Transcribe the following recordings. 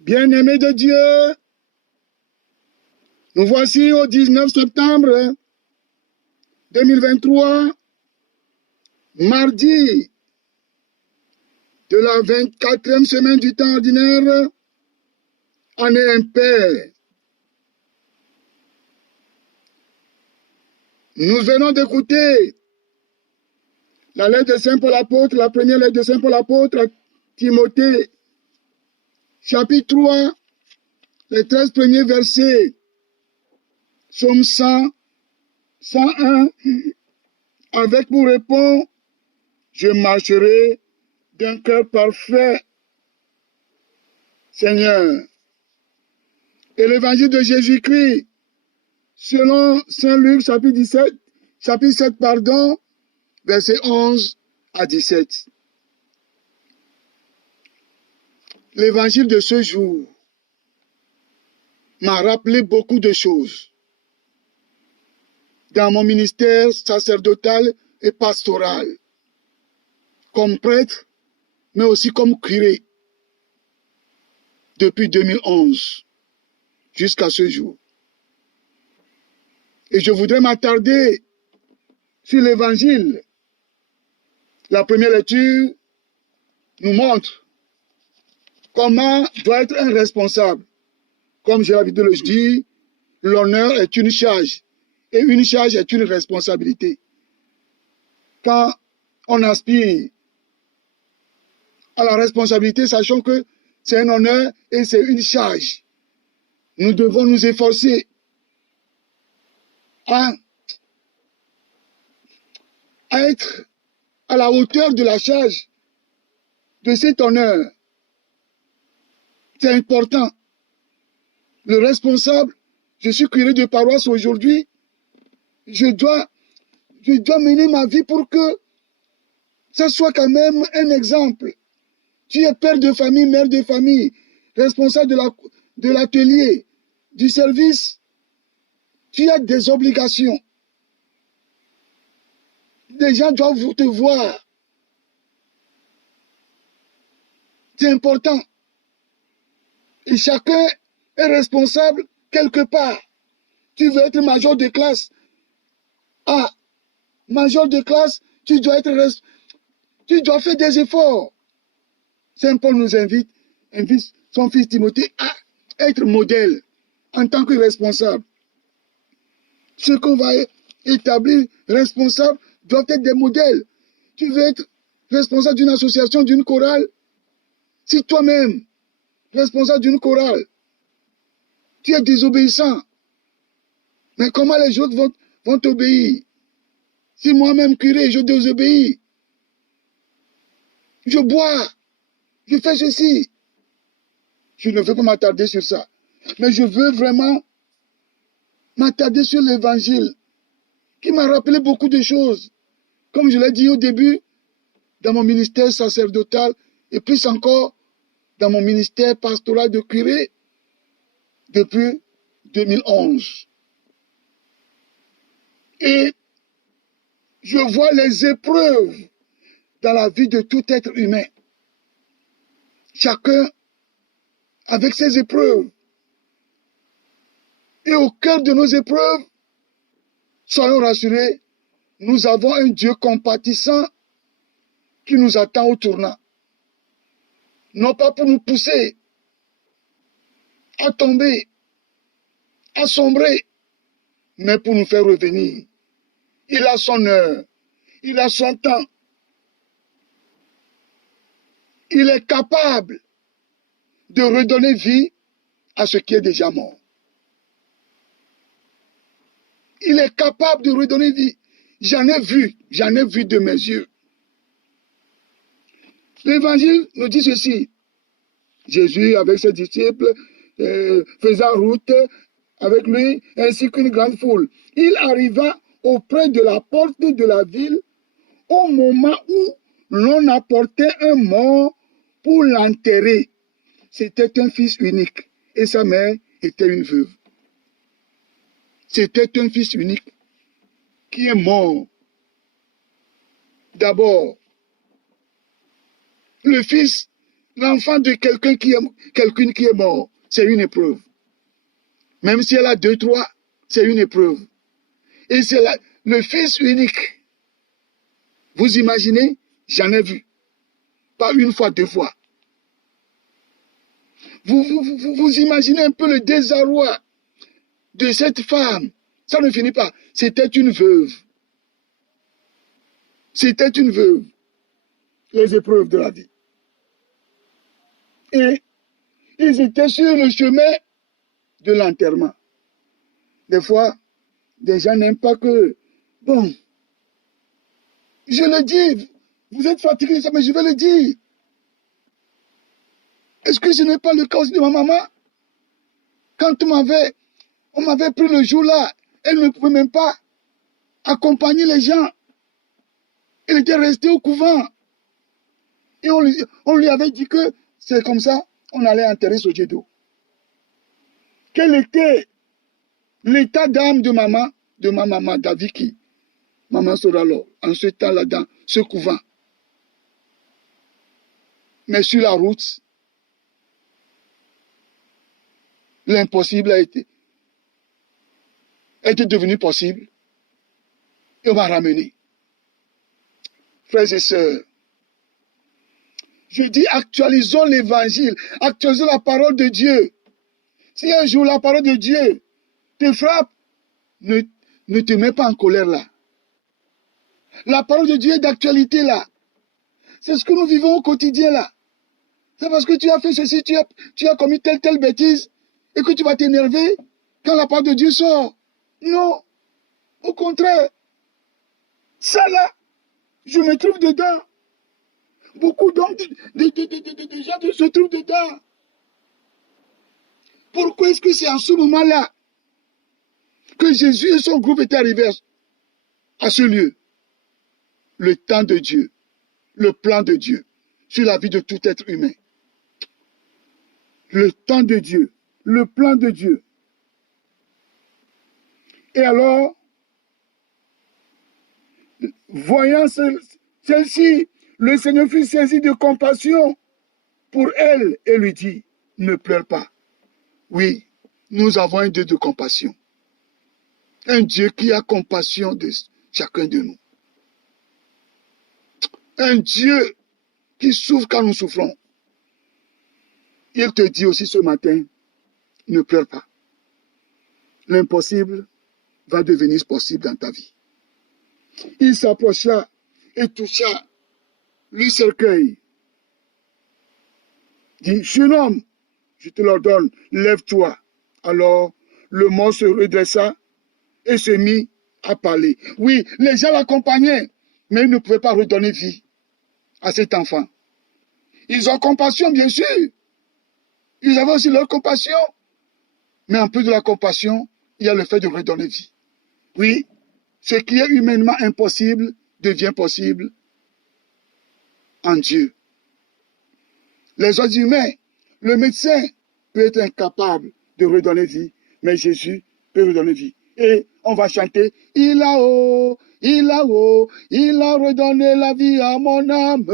Bien-aimés de Dieu, nous voici au 19 septembre 2023, mardi de la 24e semaine du temps ordinaire, année impaire. Nous venons d'écouter la lettre de Saint Paul apôtre, la première lettre de Saint Paul apôtre à Timothée, chapitre 3, les 13 premiers versets, Psaume 100, 101, avec pour réponse, je marcherai d'un cœur parfait, Seigneur. Et l'évangile de Jésus-Christ, selon Saint Luc, chapitre 7, versets 11 à 17. L'évangile de ce jour m'a rappelé beaucoup de choses dans mon ministère sacerdotal et pastoral, comme prêtre, mais aussi comme curé, depuis 2011 jusqu'à ce jour. Et je voudrais m'attarder sur l'évangile. La première lecture nous montre comment doit être un responsable. Comme j'ai l'habitude de le dire, l'honneur est une charge et une charge est une responsabilité. Quand on aspire à la responsabilité, sachant que c'est un honneur et c'est une charge, nous devons nous efforcer à être à la hauteur de la charge de cet honneur. C'est important. Le responsable, je suis curé de paroisse aujourd'hui, je dois mener ma vie pour que ça soit quand même un exemple. Tu es père de famille, mère de famille, responsable de l'atelier, du service. Tu as des obligations. Les gens doivent te voir. C'est important. Et chacun est responsable quelque part. Tu veux être major de classe. Ah, major de classe, tu dois faire des efforts. Saint Paul nous invite son fils Timothée à être modèle en tant que responsable. Ce qu'on va établir responsable doivent être des modèles. Tu veux être responsable d'une association, d'une chorale. Si toi-même, responsable d'une chorale, tu es désobéissant, mais comment les autres vont t'obéir? Si moi-même curé, je désobéis, je bois, je fais ceci. Je ne veux pas m'attarder sur ça. Mais je veux vraiment m'attarder sur l'évangile qui m'a rappelé beaucoup de choses. Comme je l'ai dit au début, dans mon ministère sacerdotal et plus encore dans mon ministère pastoral de curé depuis 2011. Et je vois les épreuves dans la vie de tout être humain. Chacun avec ses épreuves. Et au cœur de nos épreuves, soyons rassurés, nous avons un Dieu compatissant qui nous attend au tournant. Non pas pour nous pousser à tomber, à sombrer, mais pour nous faire revenir. Il a son heure, il a son temps. Il est capable de redonner vie à ce qui est déjà mort. Il est capable de redonner vie. J'en ai vu de mes yeux. L'évangile nous dit ceci. Jésus, avec ses disciples, faisant route avec lui, ainsi qu'une grande foule. Il arriva auprès de la porte de la ville au moment où l'on apportait un mort pour l'enterrer. c'était un fils unique. Et sa mère était une veuve. C'était un fils unique qui est mort. D'abord, le fils, l'enfant de quelqu'un quelqu'une qui est mort, c'est une épreuve. Même si elle a 2, 3, c'est une épreuve. Et c'est le fils unique. Vous imaginez, j'en ai vu. Pas une fois, 2 fois. Vous imaginez un peu le désarroi de cette femme. Ça ne finit pas. C'était une veuve. C'était une veuve. Les épreuves de la vie. Et ils étaient sur le chemin de l'enterrement. Des fois, des gens n'aiment pas que... Bon, je le dis, vous êtes fatigué, mais je vais le dire. Est-ce que ce n'est pas le cas aussi de ma maman? Quand on m'avait pris le jour là, elle ne pouvait même pas accompagner les gens. Elle était restée au couvent. Et on lui avait dit que c'est comme ça, on allait enterrer Sojedo. Quel était l'état d'âme de ma maman Daviki, maman Soralo, en ce temps-là, dans ce couvent. Mais sur la route, l'impossible était devenu possible. Et on m'a ramené. Frères et sœurs, je dis actualisons l'évangile, actualisons la parole de Dieu. Si un jour la parole de Dieu te frappe, ne te mets pas en colère là. La parole de Dieu est d'actualité là. C'est ce que nous vivons au quotidien là. C'est parce que tu as fait ceci, tu as commis telle bêtise et que tu vas t'énerver quand la parole de Dieu sort. Non, au contraire. Ça là, je me trouve dedans. Beaucoup d'hommes, de gens se trouvent dedans. Pourquoi est-ce que c'est en ce moment-là que Jésus et son groupe étaient arrivés à ce lieu? Le temps de Dieu, le plan de Dieu sur la vie de tout être humain. Le temps de Dieu, le plan de Dieu. Et alors, voyant celle-ci, le Seigneur fut saisi de compassion pour elle et lui dit, ne pleure pas. Oui, nous avons un Dieu de compassion. Un Dieu qui a compassion de chacun de nous. Un Dieu qui souffre quand nous souffrons. Il te dit aussi ce matin, ne pleure pas. L'impossible va devenir possible dans ta vie. Il s'approcha et toucha le cercueil. Dit, jeune homme, je te l'ordonne, lève-toi. Alors, le mort se redressa et se mit à parler. Oui, les gens l'accompagnaient, mais ils ne pouvaient pas redonner vie à cet enfant. Ils ont compassion, bien sûr. Ils avaient aussi leur compassion. Mais en plus de la compassion, il y a le fait de redonner vie. Oui, ce qui est humainement impossible devient possible en Dieu. Les autres humains, le médecin peut être incapable de redonner vie, mais Jésus peut redonner vie. Et on va chanter, il a redonné la vie à mon âme,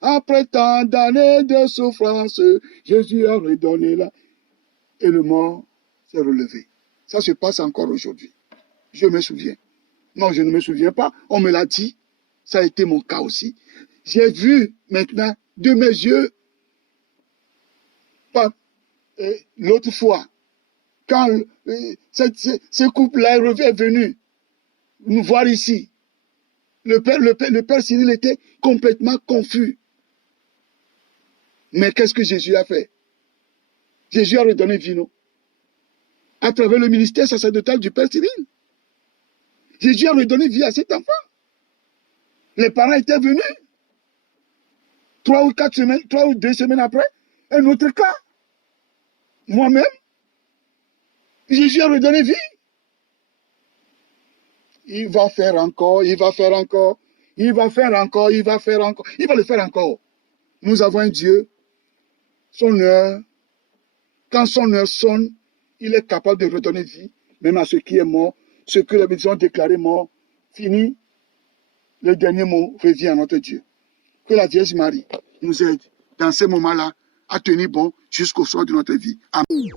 après tant d'années de souffrance, Jésus a redonné la... Et le mort s'est relevé. Ça se passe encore aujourd'hui. Je me souviens. Non, je ne me souviens pas, on me l'a dit. Ça a été mon cas aussi. J'ai vu maintenant de mes yeux, l'autre fois, quand ce couple-là est venu nous voir ici, le père Cyril était complètement confus. Mais qu'est-ce que Jésus a fait? Jésus a redonné vie, non? À travers le ministère sacerdotal du père Cyril. Jésus a redonné vie à cet enfant. Les parents étaient venus. 3 ou 4 semaines, 3 ou 2 semaines après, un autre cas. Moi-même, Jésus a redonné vie. Il va faire encore, il va faire encore, il va faire encore, il va faire encore, il va le faire encore. Nous avons un Dieu, son heure Quand son heure sonne, il est capable de redonner vie, même à ce qui est mort, ce que les médecins ont déclaré mort. Fini, le dernier mot revient à notre Dieu. Que la Vierge Marie nous aide dans ces moments-là à tenir bon jusqu'au soir de notre vie. Amen.